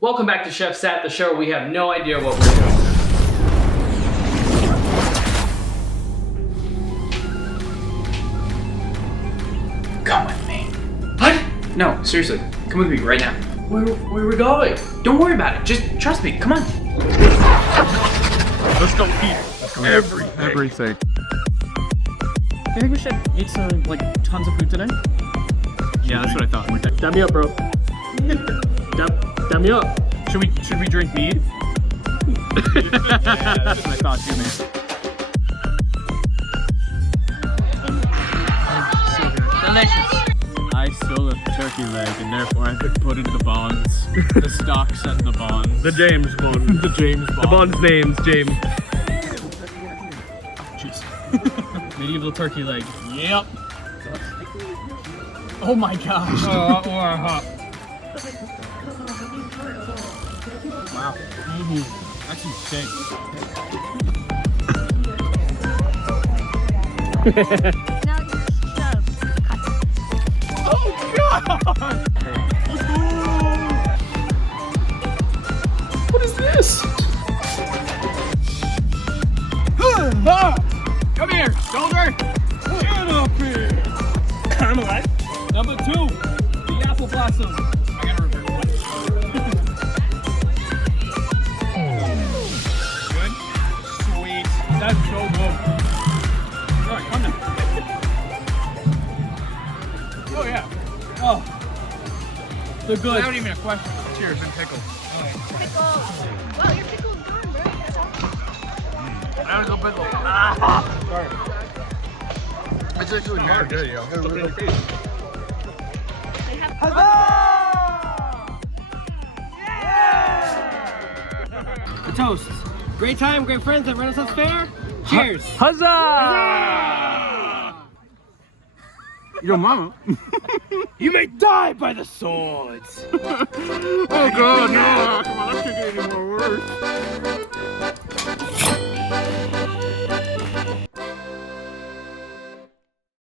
Welcome back to Shef Satt, the show where we have no idea what we're doing. Come with me. What? No, seriously. Come with me right now. Where are we going? Don't worry about it. Just trust me. Come on. Let's go eat everything. Do you think we should eat some, tons of food today? Yeah, that's what I thought. Dab me up, bro. Dab me up. Should we drink mead? Yeah, that's what I thought too, man. Delicious. I stole a turkey leg and therefore I could put it in the bonds. The stock set in the bonds. The James Bond. The James Bond. The Bond's name's James. Jeez. Medieval turkey leg. Yep. Oh my gosh. Wow. That's insane. Now you shove. Oh god! Let's go! What is this? Come here, shoulder! Get up here! I'm alive. Number 2, the apple blossom. I gotta remember what. Good? Sweet. That's so good. Alright, come now. Oh yeah. Oh. They're good. Not even a question. Cheers and pickles. Pickle. Wow, your pickle's gone, bro. I was a pickle. Sorry. It's actually very good, yo. It's really tasty. The toast. Great time, great friends at Renaissance Fair. Cheers. Huzzah! Yo, mama. You may die by the swords! Oh god, no.